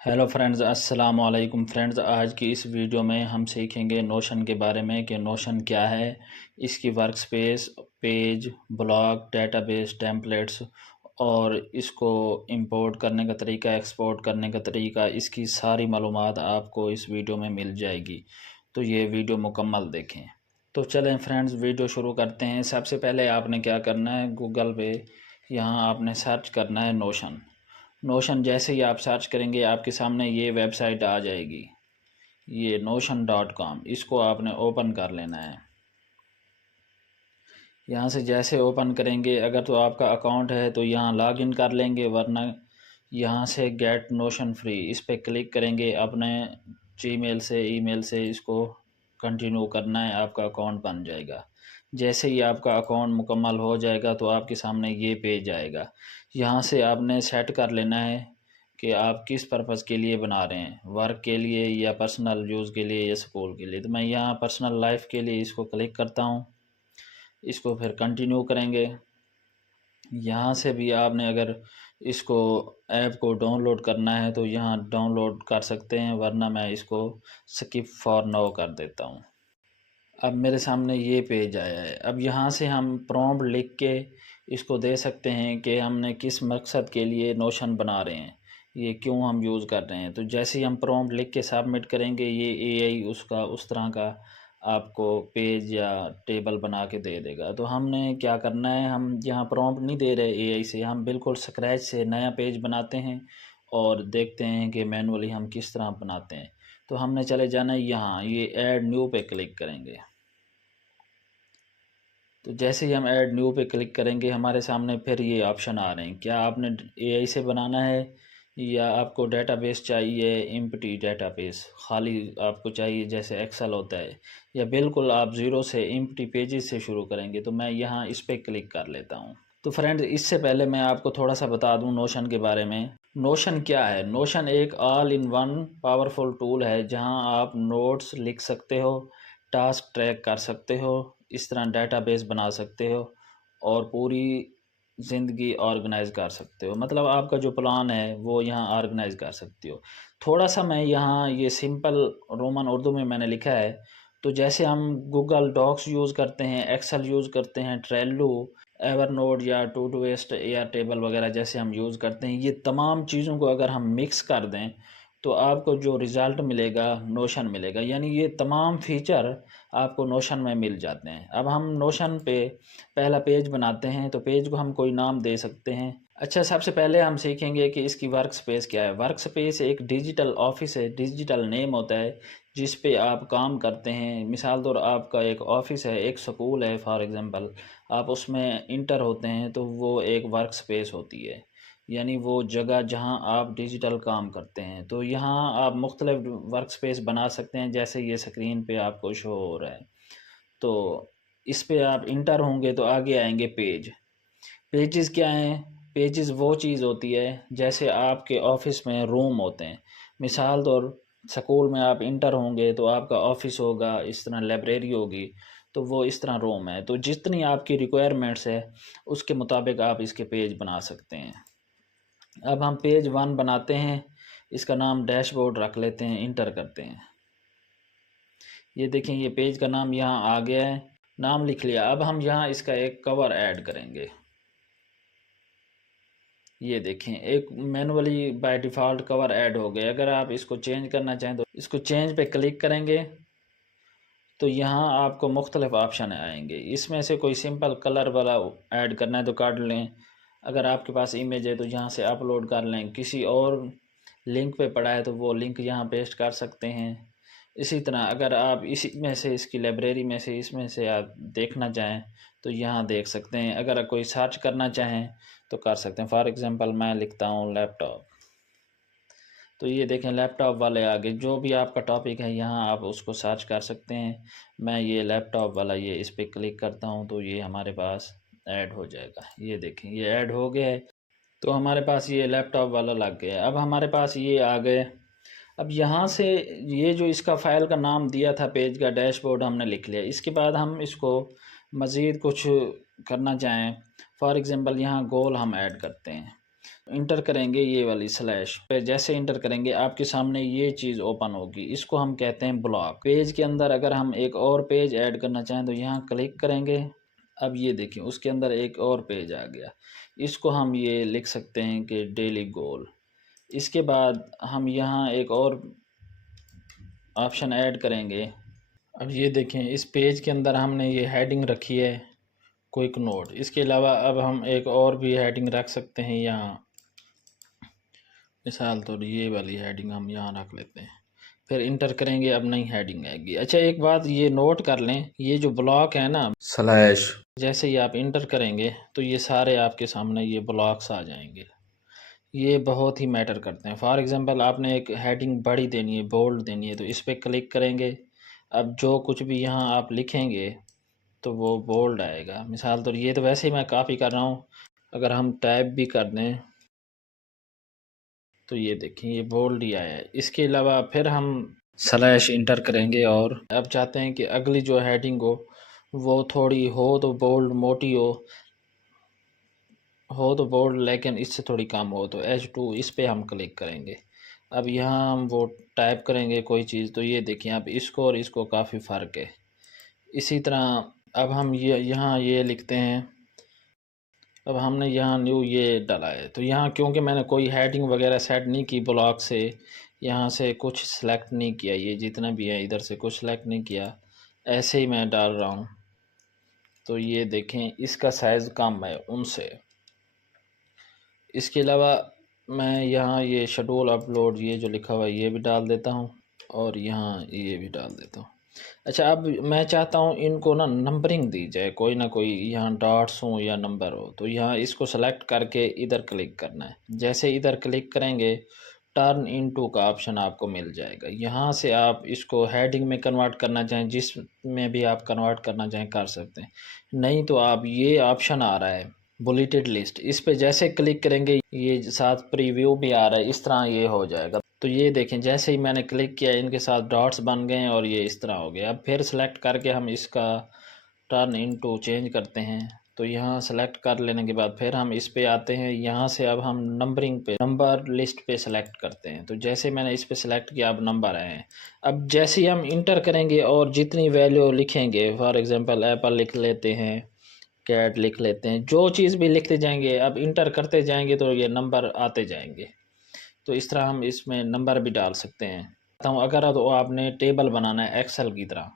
Hello friends, अस्सलाम वालेकुम friends. आज की इस वीडियो में हम सीखेंगे नोशन के बारे में कि नोशन क्या है, इसकी workspace, page, blog, database, templates और इसको इंपोर्ट करने का तरीका, एक्सपोर्ट करने का तरीका, इसकी सारी मालूमात आपको इस वीडियो में मिल जाएगी। तो ये वीडियो मुकम्मल देखें। तो चलें फ्रेंड्स, वीडियो शुरू करते हैं। सबसे पहले आपने क्या करना है, गूगल पे यहाँ आपने सर्च करना है नोशन। नोशन जैसे ही आप सर्च करेंगे आपके सामने ये वेबसाइट आ जाएगी, ये notion.com। इसको आपने ओपन कर लेना है। यहाँ से जैसे ओपन करेंगे, अगर तो आपका अकाउंट है तो यहाँ लॉगिन कर लेंगे, वरना यहाँ से गेट नोशन फ्री इस पर क्लिक करेंगे। अपने जीमेल से, ईमेल से इसको कंटिन्यू करना है, आपका अकाउंट बन जाएगा। जैसे ही आपका अकाउंट मुकम्मल हो जाएगा तो आपके सामने ये पेज आएगा। यहाँ से आपने सेट कर लेना है कि आप किस पर्पज़ के लिए बना रहे हैं, वर्क के लिए या पर्सनल यूज़ के लिए या स्कूल के लिए। तो मैं यहाँ पर्सनल लाइफ के लिए इसको क्लिक करता हूँ। इसको फिर कंटिन्यू करेंगे। यहाँ से भी आपने अगर इसको ऐप को डाउनलोड करना है तो यहाँ डाउनलोड कर सकते हैं, वरना मैं इसको स्किप फॉर नाउ कर देता हूँ। अब मेरे सामने ये पेज आया है। अब यहाँ से हम प्रॉम्प्ट लिख के इसको दे सकते हैं कि हमने किस मकसद के लिए नोशन बना रहे हैं, ये क्यों हम यूज़ कर रहे हैं। तो जैसे ही हम प्रॉम्प्ट लिख के सबमिट करेंगे, ये एआई उसका उस तरह का आपको पेज या टेबल बना के दे देगा। तो हमने क्या करना है, हम यहाँ प्रॉम्प्ट नहीं दे रहे एआई से, हम बिल्कुल स्क्रैच से नया पेज बनाते हैं और देखते हैं कि मैनुअली हम किस तरह बनाते हैं। तो हमने चले जाना है यहाँ, ये ऐड न्यू पे क्लिक करेंगे। तो जैसे ही हम ऐड न्यू पे क्लिक करेंगे, हमारे सामने फिर ये ऑप्शन आ रहे हैं। क्या आपने एआई से बनाना है या आपको डेटाबेस चाहिए, एम्प्टी डेटाबेस खाली आपको चाहिए जैसे एक्सेल होता है, या बिल्कुल आप ज़ीरो से एम्प्टी पेजेस से शुरू करेंगे। तो मैं यहाँ इस पर क्लिक कर लेता हूँ। तो फ्रेंड्स, इससे पहले मैं आपको थोड़ा सा बता दूँ नोशन के बारे में। नोशन क्या है? नोशन एक all in one powerful tool है जहाँ आप नोट्स लिख सकते हो, टास्क ट्रैक कर सकते हो, इस तरह डेटाबेस बना सकते हो और पूरी ज़िंदगी ऑर्गेनाइज़ कर सकते हो। मतलब आपका जो प्लान है वो यहाँ ऑर्गेनाइज़ कर सकते हो। थोड़ा सा मैं यहाँ ये सिंपल रोमन उर्दू में मैंने लिखा है। तो जैसे हम गूगल डॉक्स यूज़ करते हैं, एक्सेल यूज़ करते हैं, ट्रेलो, एवरनोट या टूडूइस्ट या टेबल वगैरह जैसे हम यूज़ करते हैं, ये तमाम चीज़ों को अगर हम मिक्स कर दें तो आपको जो रिज़ल्ट मिलेगा नोशन मिलेगा। यानी ये तमाम फ़ीचर आपको नोशन में मिल जाते हैं। अब हम नोशन पे पहला पेज बनाते हैं, तो पेज को हम कोई नाम दे सकते हैं। अच्छा, सबसे पहले हम सीखेंगे कि इसकी वर्क स्पेस क्या है। वर्क स्पेस एक डिजिटल ऑफिस है, डिजिटल नेम होता है जिस पे आप काम करते हैं। मिसाल तौर आपका एक ऑफिस है, एक स्कूल है फॉर एग्ज़ाम्पल, आप उसमें इंटर होते हैं तो वो एक वर्क स्पेस होती है, यानी वो जगह जहां आप डिजिटल काम करते हैं। तो यहाँ आप मुख्तलिफ वर्क स्पेस बना सकते हैं, जैसे ये स्क्रीन पे आपको शो हो रहा है। तो इस पे आप इंटर होंगे तो आगे आएंगे पेज। पेजेस क्या हैं? पेजेस वो चीज़ होती है जैसे आपके ऑफिस में रूम होते हैं। मिसाल तौर स्कूल में आप इंटर होंगे तो आपका ऑफिस होगा, इस तरह लाइब्रेरी होगी, तो वो इस तरह रूम है। तो जितनी आपकी रिक्वायरमेंट्स है उसके मुताबिक आप इसके पेज बना सकते हैं। अब हम पेज वन बनाते हैं, इसका नाम डैशबोर्ड रख लेते हैं, इंटर करते हैं। ये देखें, ये पेज का नाम यहाँ आ गया है, नाम लिख लिया। अब हम यहाँ इसका एक कवर ऐड करेंगे। ये देखें, एक manually by default cover add हो गया। अगर आप इसको चेंज करना चाहें तो इसको चेंज पे क्लिक करेंगे तो यहाँ आपको मुख्तलिफ ऑप्शन आएंगे। इसमें से कोई सिंपल कलर वाला ऐड करना है तो काट लें। अगर आपके पास इमेज है तो यहाँ से अपलोड कर लें। किसी और लिंक पे पड़ा है तो वो लिंक यहाँ पेस्ट कर सकते हैं। इसी तरह अगर आप इसी में से, इसकी लाइब्रेरी में से, इसमें से आप देखना चाहें तो यहाँ देख सकते हैं। अगर कोई सर्च करना चाहें तो कर सकते हैं। फॉर एग्ज़ाम्पल मैं लिखता हूँ लैपटॉप, तो ये देखें लैपटॉप वाले आगे जो भी आपका टॉपिक है यहाँ आप उसको सर्च कर सकते हैं। मैं ये लैपटॉप वाला, ये इस पर क्लिक करता हूँ तो ये हमारे पास ऐड हो जाएगा। ये देखें, ये ऐड हो गया है। तो हमारे पास ये लैपटॉप वाला लग गया। अब हमारे पास ये आ गए। अब यहाँ से ये जो इसका फ़ाइल का नाम दिया था पेज का, डैशबोर्ड, हमने लिख लिया। इसके बाद हम इसको मज़ीद कुछ करना चाहें, फॉर एग्ज़ाम्पल यहाँ गोल हम ऐड करते हैं। इंटर करेंगे ये वाली स्लैश पे, जैसे इंटर करेंगे आपके सामने ये चीज़ ओपन होगी, इसको हम कहते हैं ब्लॉक। पेज के अंदर अगर हम एक और पेज ऐड करना चाहें तो यहाँ क्लिक करेंगे। अब ये देखिए उसके अंदर एक और पेज आ गया, इसको हम ये लिख सकते हैं कि डेली गोल। इसके बाद हम यहाँ एक और ऑप्शन ऐड करेंगे। अब ये देखें इस पेज के अंदर हमने ये हेडिंग रखी है क्विक नोट। इसके अलावा अब हम एक और भी हेडिंग रख सकते हैं यहाँ, मिसाल तो ये वाली हेडिंग हम यहाँ रख लेते हैं, फिर इंटर करेंगे, अब नई हेडिंग आएगी। अच्छा एक बात ये नोट कर लें, ये जो ब्लॉक है ना स्लैश, जैसे ही आप इंटर करेंगे तो ये सारे आपके सामने ये ब्लॉक्स आ जाएंगे। ये बहुत ही मैटर करते हैं। फॉर एग्ज़ाम्पल आपने एक हेडिंग बड़ी देनी है, बोल्ड देनी है, तो इस पर क्लिक करेंगे। अब जो कुछ भी यहाँ आप लिखेंगे तो वो बोल्ड आएगा। मिसाल तो ये तो वैसे ही मैं कॉपी कर रहा हूँ, अगर हम टाइप भी कर दें तो ये देखें ये बोल्ड ही आया है। इसके अलावा फिर हम स्लैश इंटर करेंगे और अब चाहते हैं कि अगली जो हेडिंग हो वो थोड़ी हो तो बोल्ड, मोटी हो तो बोल्ड, लेकिन इससे थोड़ी कम हो तो H2 इस पे हम क्लिक करेंगे। अब यहाँ हम वो टाइप करेंगे कोई चीज़, तो ये देखिए अब इसको और इसको काफ़ी फ़र्क है। इसी तरह अब हम ये यहाँ ये लिखते हैं। अब हमने यहाँ न्यू ये डाला है, तो यहाँ क्योंकि मैंने कोई हेडिंग वगैरह सेट नहीं की ब्लॉक से, यहाँ से कुछ सेलेक्ट नहीं किया, ये जितना भी है इधर से कुछ सेलेक्ट नहीं किया, ऐसे ही मैं डाल रहा हूँ। तो ये देखें इसका साइज़ कम है उनसे। इसके अलावा मैं यहाँ ये शेड्यूल अपलोड ये जो लिखा हुआ है ये भी डाल देता हूँ और यहाँ ये भी डाल देता हूँ। अच्छा अब मैं चाहता हूँ इनको ना नंबरिंग दी जाए, कोई ना कोई यहाँ डॉट्स हो या नंबर हो, तो यहाँ इसको सेलेक्ट करके इधर क्लिक करना है। जैसे इधर क्लिक करेंगे टर्न इनटू का ऑप्शन आपको मिल जाएगा। यहाँ से आप इसको हेडिंग में कन्वर्ट करना चाहें, जिस में भी आप कन्वर्ट करना चाहें कर सकते हैं, नहीं तो आप ये ऑप्शन आ रहा है बुलेटेड लिस्ट, इस पे जैसे क्लिक करेंगे ये साथ प्रीव्यू भी आ रहा है, इस तरह ये हो जाएगा। तो ये देखें जैसे ही मैंने क्लिक किया इनके साथ डॉट्स बन गए और ये इस तरह हो गया। अब फिर सेलेक्ट करके हम इसका टर्न इनटू चेंज करते हैं, तो यहाँ सेलेक्ट कर लेने के बाद फिर हम इस पे आते हैं। यहाँ से अब हम नंबरिंग पे, नंबर लिस्ट पे सेलेक्ट करते हैं, तो जैसे मैंने इस पे सेलेक्ट किया अब नंबर आए हैं। अब जैसे ही हम इंटर करेंगे और जितनी वैल्यू लिखेंगे, फॉर एग्ज़ाम्पल एप्पल लिख लेते हैं, कैट लिख लेते हैं, जो चीज़ भी लिखते जाएंगे अब इंटर करते जाएंगे तो ये नंबर आते जाएंगे। तो इस तरह हम इसमें नंबर भी डाल सकते हैं। तो अगर तो आपने टेबल बनाना है एक्सेल की तरह,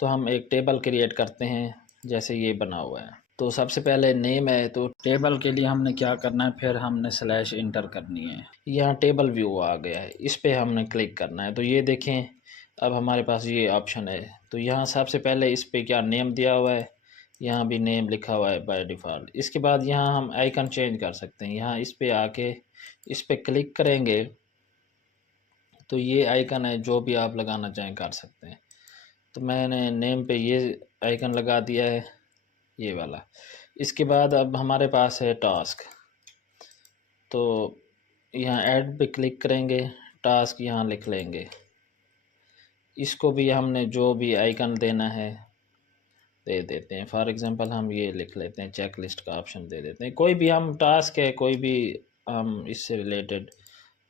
तो हम एक टेबल क्रिएट करते हैं, जैसे ये बना हुआ है। तो सबसे पहले नेम है, तो टेबल के लिए हमने क्या करना है, फिर हमने स्लैश इंटर करनी है। यहाँ टेबल व्यू आ गया है, इस पर हमने क्लिक करना है। तो ये देखें अब हमारे पास ये ऑप्शन है। तो यहाँ सबसे पहले इस पर क्या नेम दिया हुआ है, यहाँ भी नेम लिखा हुआ है बाय डिफ़ॉल्ट। इसके बाद यहाँ हम आइकन चेंज कर सकते हैं। यहाँ इस पर आके इस पर क्लिक करेंगे तो ये आइकन है, जो भी आप लगाना चाहें कर सकते हैं। तो मैंने नेम पे ये आइकन लगा दिया है, ये वाला। इसके बाद अब हमारे पास है टास्क, तो यहाँ ऐड पे क्लिक करेंगे, टास्क यहाँ लिख लेंगे। इसको भी हमने जो भी आइकन देना है दे देते हैं। फॉर एग्ज़ाम्पल हम ये लिख लेते हैं, चेक लिस्ट का ऑप्शन दे देते हैं। कोई भी हम टास्क है, कोई भी हम इससे रिलेटेड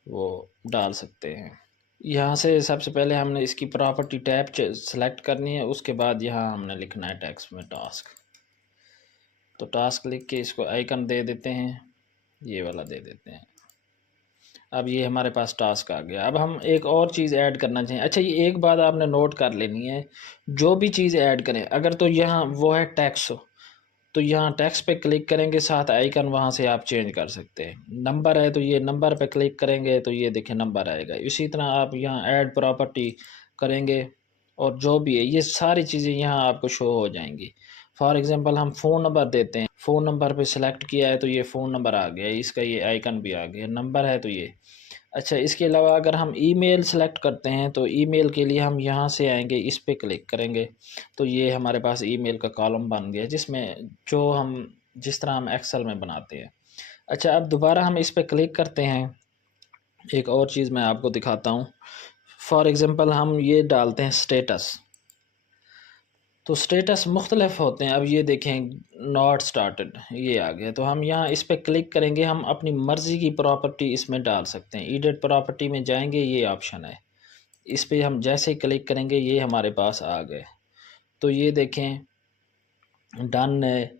वो डाल सकते हैं। यहाँ से सबसे पहले हमने इसकी प्रॉपर्टी टैब सेलेक्ट करनी है, उसके बाद यहाँ हमने लिखना है टेक्स्ट में टास्क। तो टास्क लिख के इसको आइकन दे देते हैं, ये वाला दे देते हैं। अब ये हमारे पास टास्क आ गया। अब हम एक और चीज़ ऐड करना चाहिए। अच्छा ये एक बात आपने नोट कर लेनी है, जो भी चीज़ ऐड करें अगर तो यहाँ वो है टेक्स्ट, तो यहाँ टेक्स्ट पे क्लिक करेंगे, साथ आइकन वहाँ से आप चेंज कर सकते हैं। नंबर है तो ये नंबर पे क्लिक करेंगे तो ये देखें नंबर आएगा। इसी तरह आप यहाँ ऐड प्रॉपर्टी करेंगे और जो भी है ये सारी चीज़ें यहाँ आपको शो हो जाएंगी। फॉर एग्ज़ाम्पल हम फ़ोन नंबर देते हैं, फ़ोन नंबर पे सिलेक्ट किया है तो ये फ़ोन नंबर आ गया, इसका ये आइकन भी आ गया, नंबर है तो ये। अच्छा इसके अलावा अगर हम ईमेल सेलेक्ट करते हैं तो ईमेल के लिए हम यहाँ से आएंगे, इस पे क्लिक करेंगे तो ये हमारे पास ईमेल का कॉलम बन गया, जिसमें जो हम जिस तरह हम एक्सेल में बनाते हैं। अच्छा अब दोबारा हम इस पे क्लिक करते हैं, एक और चीज़ मैं आपको दिखाता हूँ। फॉर एग्ज़ाम्पल हम ये डालते हैं स्टेटस, तो स्टेटस मुख्तलिफ होते हैं। अब ये देखें नॉट स्टार्टेड ये आ गया, तो हम यहाँ इस पर क्लिक करेंगे, हम अपनी मर्ज़ी की प्रॉपर्टी इसमें डाल सकते हैं। एडिट प्रॉपर्टी में जाएंगे, ये ऑप्शन है, इस पर हम जैसे ही क्लिक करेंगे ये हमारे पास आ गए। तो ये देखें डन है,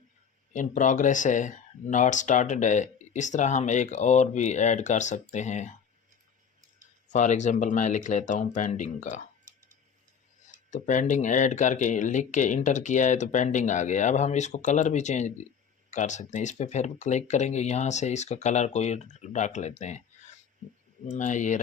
इन प्रोग्रेस है, नॉट स्टार्टेड है। इस तरह हम एक और भी ऐड कर सकते हैं। फॉर एग्ज़ाम्पल मैं लिख लेता हूँ पेंडिंग का, तो पेंडिंग ऐड करके लिख के इंटर किया है तो पेंडिंग आ गया। अब हम इसको कलर भी चेंज कर सकते हैं, इस पर फिर क्लिक करेंगे, यहाँ से इसका कलर कोई रख लेते हैं, मैं ये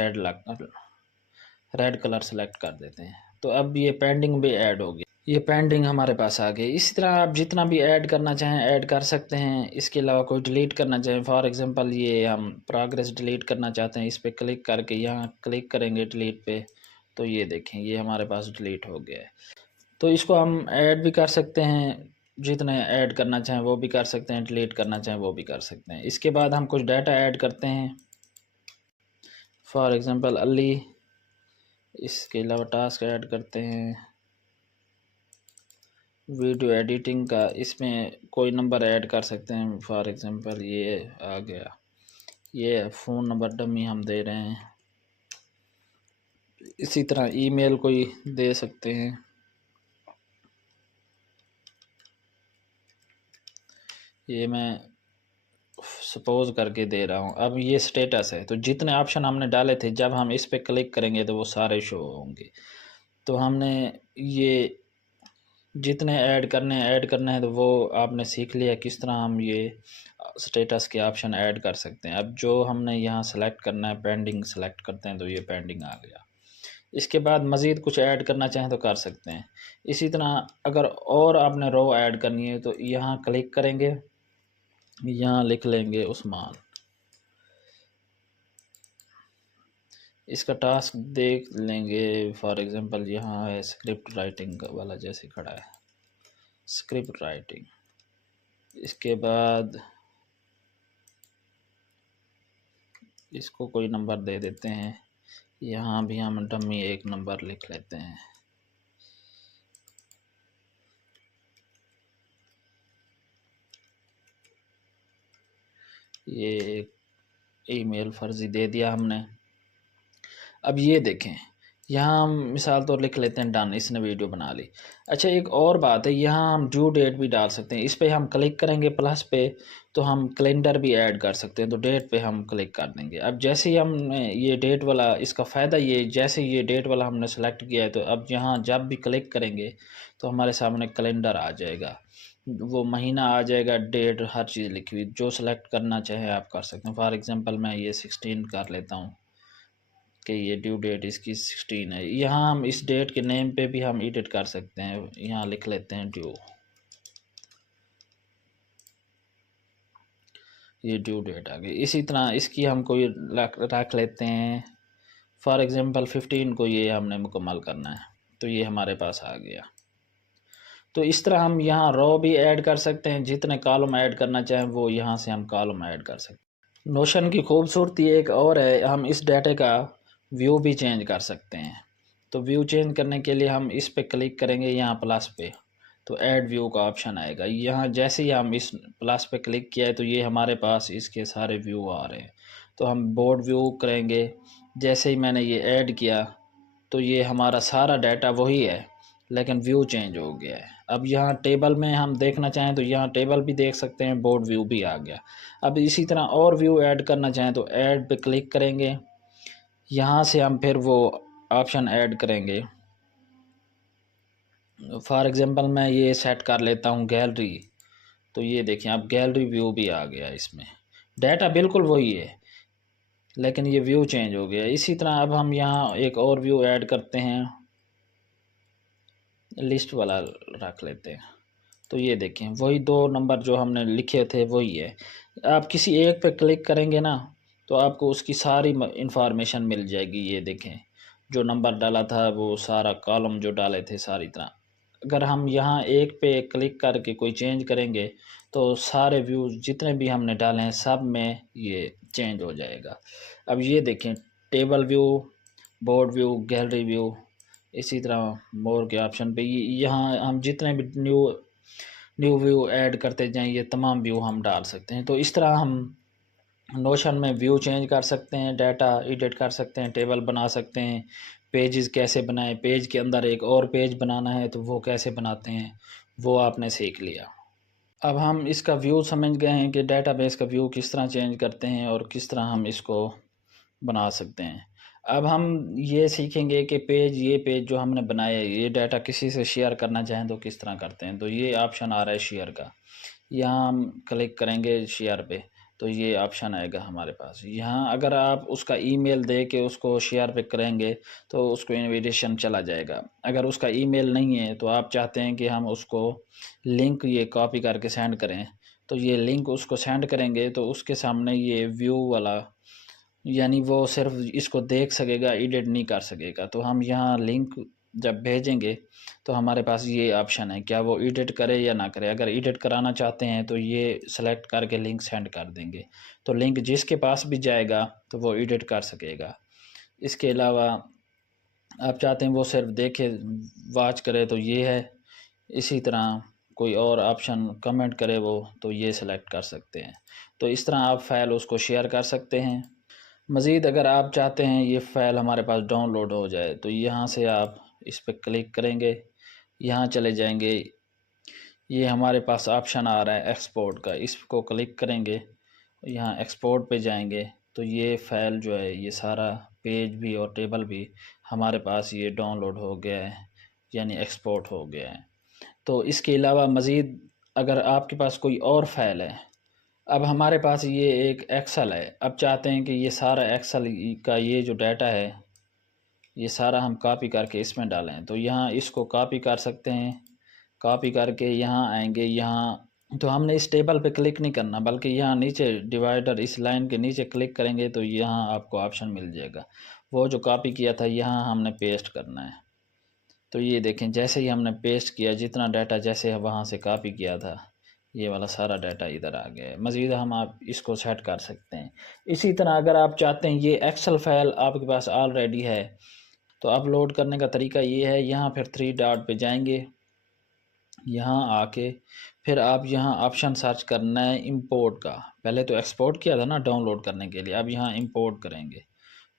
रेड कलर सेलेक्ट कर देते हैं। तो अब ये पेंडिंग भी ऐड हो गया, ये पेंडिंग हमारे पास आ गई। इसी तरह आप जितना भी ऐड करना चाहें ऐड कर सकते हैं। इसके अलावा कोई डिलीट करना चाहें, फॉर एग्जांपल ये हम प्रोग्रेस डिलीट करना चाहते हैं, इस पर क्लिक करके यहाँ क्लिक करेंगे डिलीट पे, तो ये देखें ये हमारे पास डिलीट हो गया है। तो इसको हम ऐड भी कर सकते हैं, जितने ऐड करना चाहें वो भी कर सकते हैं, डिलीट करना चाहें वो भी कर सकते हैं। इसके बाद हम कुछ डाटा ऐड करते हैं, फॉर एग्ज़ाम्पल अली। इसके अलावा टास्क ऐड करते हैं, वीडियो एडिटिंग का, इसमें कोई नंबर ऐड कर सकते हैं, फॉर एग्ज़ाम्पल ये आ गया, ये फ़ोन नंबर डमी हम दे रहे हैं। इसी तरह ईमेल कोई दे सकते हैं, ये मैं सपोज करके दे रहा हूँ। अब ये स्टेटस है, तो जितने ऑप्शन हमने डाले थे जब हम इस पर क्लिक करेंगे तो वो सारे शो होंगे। तो हमने ये जितने ऐड करने हैं तो वो आपने सीख लिया किस तरह हम ये स्टेटस के ऑप्शन ऐड कर सकते हैं। अब जो हमने यहाँ सेलेक्ट करना है, पेंडिंग सेलेक्ट करते हैं तो ये पेंडिंग आ गया। इसके बाद मज़ीद कुछ ऐड करना चाहें तो कर सकते हैं। इसी तरह अगर और आपने रो ऐड करनी है तो यहाँ क्लिक करेंगे, यहाँ लिख लेंगे उस्मान, इसका टास्क देख लेंगे, फॉर एग्ज़ाम्पल यहाँ है स्क्रिप्ट राइटिंग वाला जैसे खड़ा है, स्क्रिप्ट राइटिंग। इसके बाद इसको कोई नंबर दे देते हैं, यहाँ भी हम डमी एक नंबर लिख लेते हैं। ये एक ईमेल फर्जी दे दिया हमने। अब ये देखें यहाँ हम मिसाल तो लिख लेते हैं डन, इसने वीडियो बना ली। अच्छा एक और बात है, यहाँ हम ड्यू डेट भी डाल सकते हैं। इस पर हम क्लिक करेंगे प्लस पे तो हम कैलेंडर भी ऐड कर सकते हैं, तो डेट पे हम क्लिक कर देंगे। अब जैसे ही हमने ये डेट वाला, इसका फ़ायदा ये, जैसे ये डेट वाला हमने सेलेक्ट किया है तो अब यहाँ जब भी क्लिक करेंगे तो हमारे सामने कैलेंडर आ जाएगा, वो महीना आ जाएगा, डेट हर चीज़ लिखी हुई, जो सेलेक्ट करना चाहे आप कर सकते हैं। फॉर एग्ज़ाम्पल मैं ये 16 कर लेता हूँ कि ये ड्यू डेट इसकी 16 है। यहाँ हम इस डेट के नेम पे भी हम एडिट कर सकते हैं, यहाँ लिख लेते हैं ड्यू, ये ड्यू डेट आ गई। इसी तरह इसकी हम कोई रख लेते हैं, फॉर एग्ज़ाम्पल 15 को ये हमने मुकम्मल करना है, तो ये हमारे पास आ गया। तो इस तरह हम यहाँ रो भी ऐड कर सकते हैं, जितने कॉलम ऐड करना चाहें वो यहाँ से हम कॉलम ऐड कर सकते हैं। नोशन की खूबसूरती एक और है, हम इस डाटे का व्यू भी चेंज कर सकते हैं। तो व्यू चेंज करने के लिए हम इस पे क्लिक करेंगे, यहाँ प्लस पे, तो ऐड व्यू का ऑप्शन आएगा। यहाँ जैसे ही हम इस प्लस पे क्लिक किया है तो ये हमारे पास इसके सारे व्यू आ रहे हैं। तो हम बोर्ड व्यू करेंगे, जैसे ही मैंने ये ऐड किया तो ये हमारा सारा डाटा वही है लेकिन व्यू चेंज हो गया है। अब यहाँ टेबल में हम देखना चाहें तो यहाँ टेबल भी देख सकते हैं, बोर्ड व्यू भी आ गया। अब इसी तरह और व्यू ऐड करना चाहें तो ऐड पे क्लिक करेंगे, यहाँ से हम फिर वो ऑप्शन ऐड करेंगे। फॉर एग्ज़ाम्पल मैं ये सेट कर लेता हूँ गैलरी, तो ये देखें अब गैलरी व्यू भी आ गया, इसमें डाटा बिल्कुल वही है लेकिन ये व्यू चेंज हो गया। इसी तरह अब हम यहाँ एक और व्यू ऐड करते हैं, लिस्ट वाला रख लेते हैं, तो ये देखें वही 2 नंबर जो हमने लिखे थे वही है। आप किसी एक पे क्लिक करेंगे ना तो आपको उसकी सारी इंफॉर्मेशन मिल जाएगी। ये देखें जो नंबर डाला था वो सारा कॉलम जो डाले थे सारी तरह। अगर हम यहाँ एक पे क्लिक करके कोई चेंज करेंगे तो सारे व्यूज़ जितने भी हमने डाले हैं सब में ये चेंज हो जाएगा। अब ये देखें table view, board view, gallery view, इसी तरह मोर के ऑप्शन पे यहाँ हम जितने भी न्यू न्यू व्यू ऐड करते जाएं ये तमाम व्यू हम डाल सकते हैं। तो इस तरह हम नोशन में व्यू चेंज कर सकते हैं, डाटा एडिट कर सकते हैं, टेबल बना सकते हैं, पेजेस कैसे बनाएं, पेज के अंदर एक और पेज बनाना है तो वो कैसे बनाते हैं वो आपने सीख लिया। अब हम इसका व्यू समझ गए हैं कि डेटाबेस का व्यू किस तरह चेंज करते हैं और किस तरह हम इसको बना सकते हैं। अब हम ये सीखेंगे कि ये पेज जो हमने बनाया है ये डाटा किसी से शेयर करना चाहें तो किस तरह करते हैं। तो ये ऑप्शन आ रहा है शेयर का, यहाँ हम क्लिक करेंगे शेयर पे तो ये ऑप्शन आएगा हमारे पास। यहाँ अगर आप उसका ईमेल दे के उसको शेयर पे करेंगे तो उसको इनविटेशन चला जाएगा। अगर उसका ईमेल नहीं है तो आप चाहते हैं कि हम उसको लिंक ये कॉपी करके सेंड करें तो ये लिंक उसको सेंड करेंगे तो उसके सामने ये व्यू वाला यानी वो सिर्फ इसको देख सकेगा, एडिट नहीं कर सकेगा। तो हम यहाँ लिंक जब भेजेंगे तो हमारे पास ये ऑप्शन है क्या वो एडिट करे या ना करे। अगर एडिट कराना चाहते हैं तो ये सेलेक्ट करके लिंक सेंड कर देंगे तो लिंक जिसके पास भी जाएगा तो वो एडिट कर सकेगा। इसके अलावा आप चाहते हैं वो सिर्फ देखे वॉच करे तो ये है। इसी तरह कोई और ऑप्शन कमेंट करे वो तो ये सिलेक्ट कर सकते हैं। तो इस तरह आप फाइल उसको शेयर कर सकते हैं। मज़ीद अगर आप चाहते हैं ये फ़ाइल हमारे पास डाउनलोड हो जाए तो यहाँ से आप इस पर क्लिक करेंगे, यहाँ चले जाएंगे, ये हमारे पास ऑप्शन आ रहा है एक्सपोर्ट का, इसको क्लिक करेंगे, यहाँ एक्सपोर्ट पे जाएंगे तो ये फ़ाइल जो है ये सारा पेज भी और टेबल भी हमारे पास ये डाउनलोड हो गया है यानी एक्सपोर्ट हो गया है। तो इसके अलावा मज़ीद अगर आपके पास कोई और फाइल है, अब हमारे पास ये एक एक्सेल है, अब चाहते हैं कि ये सारा एक्सेल का ये जो डाटा है ये सारा हम कॉपी करके इसमें डालें तो यहाँ इसको कॉपी कर सकते हैं। कॉपी करके यहाँ आएंगे, यहाँ तो हमने इस टेबल पे क्लिक नहीं करना बल्कि यहाँ नीचे डिवाइडर इस लाइन के नीचे क्लिक करेंगे तो यहाँ आपको ऑप्शन मिल जाएगा। वो जो कॉपी किया था यहाँ हमने पेस्ट करना है। तो ये देखें जैसे ही हमने पेस्ट किया जितना डाटा जैसे वहाँ से कॉपी किया था ये वाला सारा डाटा इधर आ गया है। मज़ीद हम आप इसको सेट कर सकते हैं। इसी तरह अगर आप चाहते हैं ये एक्सेल फाइल आपके पास ऑलरेडी है तो अपलोड करने का तरीका ये है, यहाँ फिर 3 डॉट पे जाएंगे, यहाँ आके फिर आप यहाँ ऑप्शन सर्च करना है इंपोर्ट का। पहले तो एक्सपोर्ट किया था ना डाउनलोड करने के लिए, अब यहाँ इंपोर्ट करेंगे।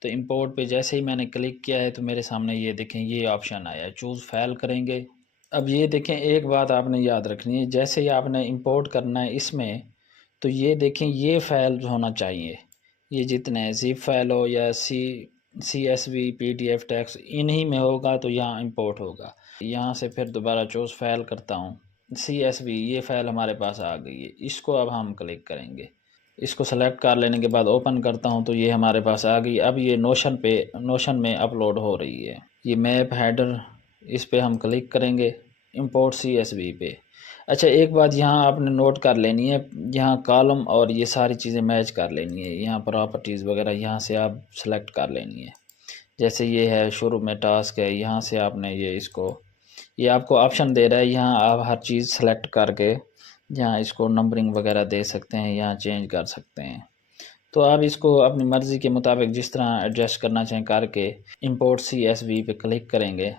तो इंपोर्ट पे जैसे ही मैंने क्लिक किया है तो मेरे सामने ये देखें ये ऑप्शन आया है, चूज़ फाइल करेंगे। अब ये देखें एक बात आपने याद रखनी है, जैसे ही आपने इंपोर्ट करना है इसमें तो ये देखें ये फाइल होना चाहिए, ये जितने ज़िप फाइल हो या CSV PDF टेक्स्ट इन्हीं में होगा तो यहाँ इंपोर्ट होगा। यहाँ से फिर दोबारा चूज़ फाइल करता हूँ, CSV ये फ़ाइल हमारे पास आ गई है, इसको अब हम क्लिक करेंगे। इसको सेलेक्ट कर लेने के बाद ओपन करता हूँ तो ये हमारे पास आ गई। अब ये नोशन में अपलोड हो रही है। ये मैप हेडर इस पे हम क्लिक करेंगे, इंपोर्ट CSV पे। अच्छा एक बात यहाँ आपने नोट कर लेनी है, यहाँ कॉलम और ये सारी चीज़ें मैच कर लेनी है, यहाँ प्रॉपर्टीज़ वगैरह यहाँ से आप सेलेक्ट कर लेनी है। जैसे ये है शुरू में टास्क है, यहाँ से आपने ये आपको ऑप्शन दे रहा है, यहाँ आप हर चीज़ सेलेक्ट करके यहाँ इसको नंबरिंग वगैरह दे सकते हैं, यहाँ चेंज कर सकते हैं। तो आप इसको अपनी मर्ज़ी के मुताबिक जिस तरह एडजस्ट करना चाहें करके इंपोर्ट CSV पे क्लिक करेंगे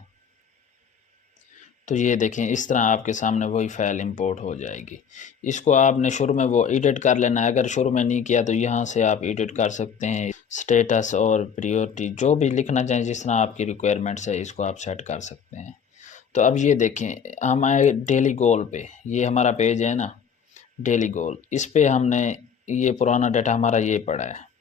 तो ये देखें इस तरह आपके सामने वही फ़ाइल इंपोर्ट हो जाएगी। इसको आपने शुरू में वो एडिट कर लेना है, अगर शुरू में नहीं किया तो यहाँ से आप एडिट कर सकते हैं। स्टेटस और प्रायोरिटी जो भी लिखना चाहें जिस तरह आपकी रिक्वायरमेंट्स है इसको आप सेट कर सकते हैं। तो अब ये देखें हम आए डेली गोल पे, ये हमारा पेज है ना डेली गोल, इस पे हमने ये पुराना डाटा हमारा ये पड़ा है।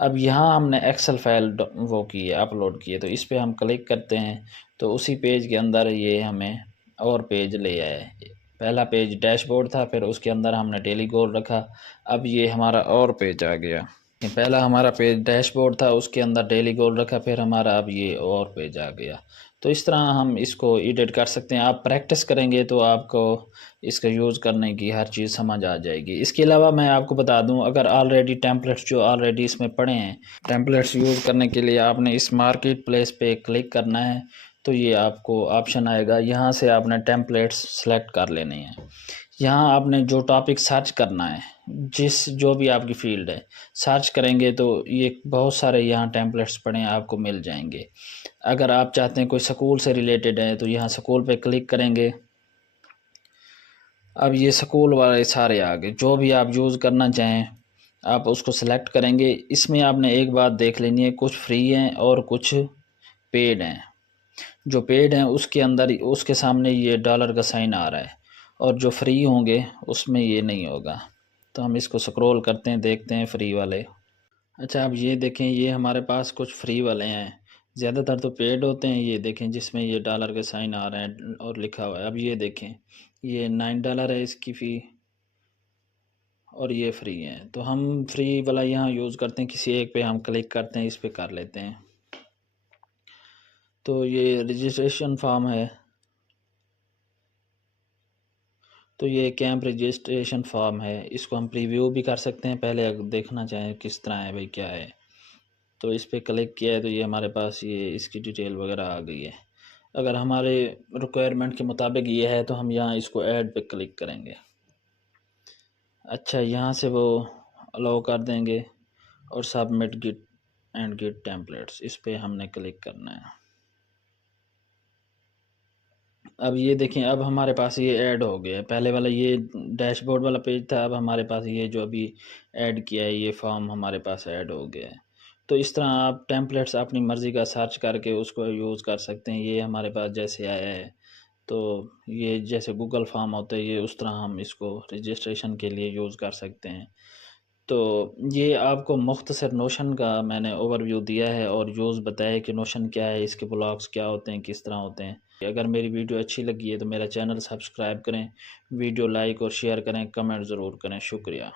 अब यहाँ हमने एक्सेल फाइल वो की है अपलोड की है तो इस पे हम क्लिक करते हैं तो उसी पेज के अंदर ये हमें और पेज ले आए। पहला पेज डैशबोर्ड था, फिर उसके अंदर हमने डेली गोल रखा, अब ये हमारा और पेज आ गया। पहला हमारा पेज डैशबोर्ड था उसके अंदर डेली गोल रखा, फिर हमारा अब ये और पेज आ गया। तो इस तरह हम इसको एडिट कर सकते हैं। आप प्रैक्टिस करेंगे तो आपको इसका यूज़ करने की हर चीज़ समझ आ जाएगी। इसके अलावा मैं आपको बता दूं अगर ऑलरेडी टेम्पलेट्स जो ऑलरेडी इसमें पड़े हैं, टेम्पलेट्स यूज़ करने के लिए आपने इस मार्केट प्लेस पे क्लिक करना है तो ये आपको ऑप्शन आएगा, यहाँ से आपने टेम्पलेट्स सेलेक्ट कर लेने हैं। यहाँ आपने जो टॉपिक सर्च करना है, जो भी आपकी फ़ील्ड है, सर्च करेंगे तो ये बहुत सारे यहाँ टेम्पलेट्स पड़े हैं, आपको मिल जाएँगे। अगर आप चाहते हैं कोई स्कूल से रिलेटेड है तो यहाँ स्कूल पे क्लिक करेंगे। अब ये स्कूल वाले सारे आ गए, जो भी आप यूज़ करना चाहें आप उसको सेलेक्ट करेंगे। इसमें आपने एक बात देख लेनी है, कुछ फ्री हैं और कुछ पेड हैं। जो पेड हैं उसके अंदर उसके सामने ये डॉलर का साइन आ रहा है, और जो फ्री होंगे उसमें ये नहीं होगा। तो हम इसको स्क्रॉल करते हैं, देखते हैं फ्री वाले। अच्छा, अब ये देखें, ये हमारे पास कुछ फ्री वाले हैं। ज़्यादातर तो पेड होते हैं, ये देखें जिसमें ये डॉलर के साइन आ रहे हैं और लिखा हुआ है। अब ये देखें, ये $9 है इसकी फ़ी, और ये फ्री है। तो हम फ्री वाला यहाँ यूज़ करते हैं, किसी एक पे हम क्लिक करते हैं, इस पे कर लेते हैं। तो ये रजिस्ट्रेशन फॉर्म है, तो ये कैंप रजिस्ट्रेशन फॉर्म है। इसको हम प्रीव्यू भी कर सकते हैं, पहले अगर देखना चाहें किस तरह है भाई क्या है। तो इस पे क्लिक किया है तो ये हमारे पास ये इसकी डिटेल वगैरह आ गई है। अगर हमारे रिक्वायरमेंट के मुताबिक ये है तो हम यहाँ इसको ऐड पे क्लिक करेंगे। अच्छा, यहाँ से वो अलाउ कर देंगे, और submit git and git templates, इस पे हमने क्लिक करना है। अब ये देखें, अब हमारे पास ये ऐड हो गया है। पहले वाला ये डैशबोर्ड वाला पेज था, अब हमारे पास ये जो अभी ऐड किया है ये फॉर्म हमारे पास ऐड हो गया है। तो इस तरह आप टेम्पलेट्स अपनी मर्ज़ी का सर्च करके उसको यूज़ कर सकते हैं। ये हमारे पास जैसे आया है, तो ये जैसे गूगल फॉर्म होता है, ये उस तरह हम इसको रजिस्ट्रेशन के लिए यूज़ कर सकते हैं। तो ये आपको मुख्तसर नोशन का मैंने ओवरव्यू दिया है और यूज़ बताया कि नोशन क्या है, इसके ब्लॉक्स क्या होते हैं, किस तरह होते हैं। अगर मेरी वीडियो अच्छी लगी है तो मेरा चैनल सब्सक्राइब करें, वीडियो लाइक और शेयर करें, कमेंट ज़रूर करें। शुक्रिया।